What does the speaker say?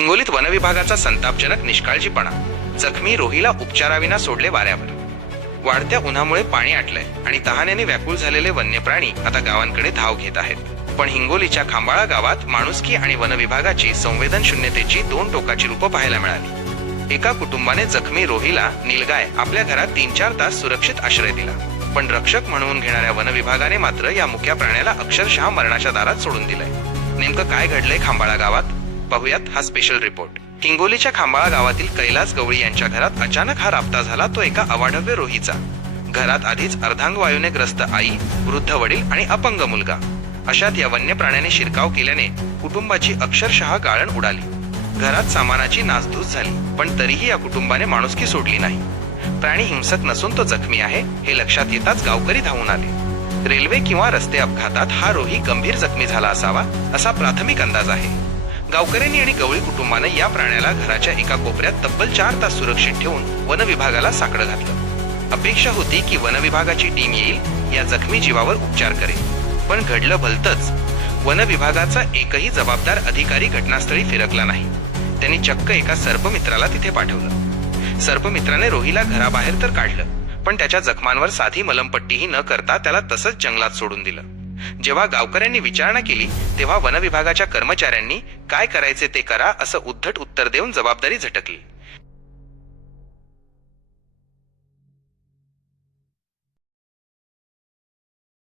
हिंगोलीत वनविभागाचा संतापजनक निष्काळजीपणा. जखमी रोहीला उपचाराविना सोडले वाऱ्यावर. वाढत्या उन्हामुळे पाणी आटलंय आणि तहानेने व्याकुळ झालेले वन्य प्राणी आता गावांकडे धाव घेत आहेत. पण हिंगोलीच्या खांबाळा गावात माणुसकी आणि वनविभागाची संवेदनशून्यतेची दोन टोकाची रूपं पाहायला मिळाली. एका कुटुंबाने जखमी रोहीला नीलगाय आपल्या घरात 3-4 तास सुरक्षित आश्रय दिला. पण रक्षक म्हणून घेणाऱ्या वनविभागाने मात्र या मुक्या प्राण्याला अक्षरशः मरणाच्या दारात सोडून दिलंय. नेमकं काय घडलंय खांबाळा गावात, पाहुयात हा स्पेशल रिपोर्ट. हिंगोलीच्या खांबाळा गावातील कैलास गवळी यांच्या घरात अचानक हा राबता झाला तो एका अवाढव्य रोहीचा. घरात आधीच अर्धांगवायूने ग्रस्त आई, वृद्ध वडील आणि अपंग मुलगा. अशात या वन्य प्राण्याने शिरकाव केल्याने कुटुंबाची अक्षरशः गाळण उडाली. घरात सामानाची नासधूस झाली, पण तरीही या कुटुंबाने माणुसकी सोडली नाही. प्राणी हिंसक नसून तो जखमी आहे हे लक्षात येताच गावकरी धावून आले. रेल्वे किंवा रस्ते अपघातात हा रोही गंभीर जखमी झाला असावा असा प्राथमिक अंदाज आहे. गावकऱ्यांनी आणि गवळी कुटुंबाने या प्राण्याला घराच्या एका कोपऱ्यात तब्बल 4 तास सुरक्षित ठेवून वनविभागाला साकडं घातलं. अपेक्षा होती की वनविभागाची टीम येईल, या जखमी जीवावर उपचार करेल. पण घडलं भलतंच. वनविभागाचा एकही जबाबदार अधिकारी घटनास्थळी फिरकला नाही. त्यांनी चक्क एका सर्पमित्राला तिथे पाठवलं. सर्पमित्राने रोहीला घराबाहेर तर काढलं, पण त्याच्या जखमांवर साधी मलमपट्टीही न करता त्याला तसंच जंगलात सोडून दिलं. जेव्हा गावकऱ्यांनी विचारणा केली तेव्हा वनविभागाच्या कर्मचाऱ्यांनी काय करायचे ते करा असं उद्धट उत्तर देऊन जबाबदारी झटकली.